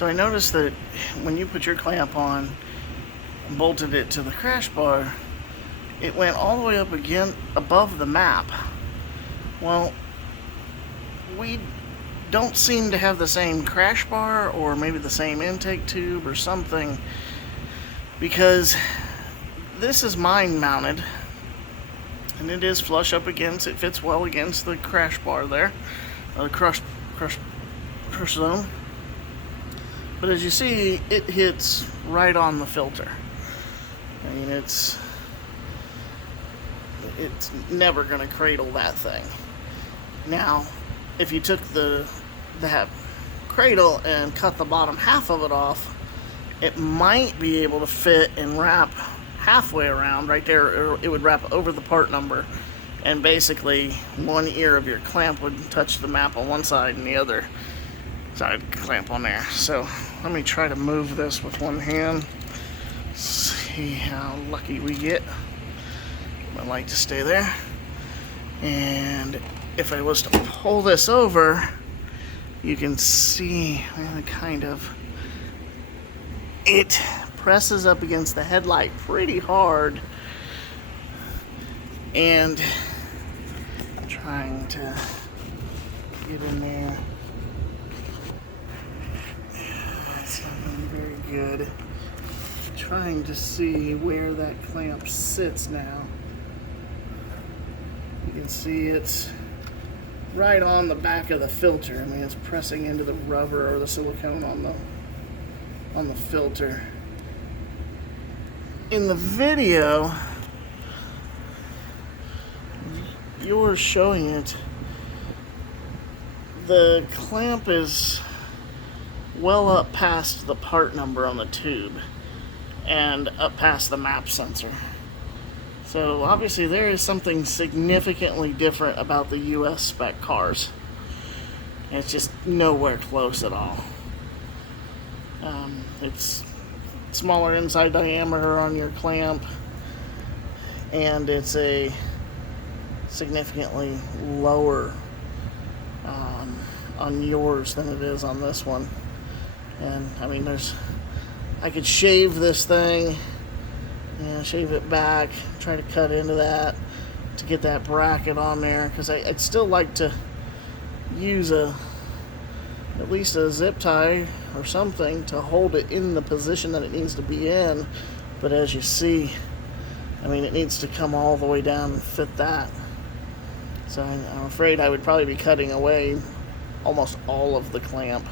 So I noticed that when you put your clamp on and bolted it to the crash bar, it went all the way up again above the map. Well, we don't seem to have the same crash bar, or maybe the same intake tube or something, because this is mine mounted and it is flush up against, it fits well against the crash bar there, the crush zone. But as you see, it hits right on the filter. I mean, it's never going to cradle that thing. Now, if you took that cradle and cut the bottom half of it off, it might be able to fit and wrap halfway around right there. It would wrap over the part number, and basically one ear of your clamp would touch the map on one side and the other side clamp on there. So let me try to move this with one hand, see how lucky we get. I like to stay there, and if I was to pull this over, you can see kind of it presses up against the headlight pretty hard, and I'm trying to get in there. That's not very good. Trying to see where that clamp sits now. You can see it's right on the back of the filter. I mean, it's pressing into the rubber or the silicone on the filter. In the video, you're showing it, the clamp is well up past the part number on the tube and up past the map sensor. So obviously there is something significantly different about the US spec cars. It's just nowhere close at all. It's smaller inside diameter on your clamp, and it's a significantly lower on yours than it is on this one. And I mean, I could shave this thing, shave it back, try to cut into that to get that bracket on there, because I'd still like to use at least a zip tie or something to hold it in the position that it needs to be in. But as you see, I mean, it needs to come all the way down and fit that. So I'm afraid I would probably be cutting away almost all of the clamp.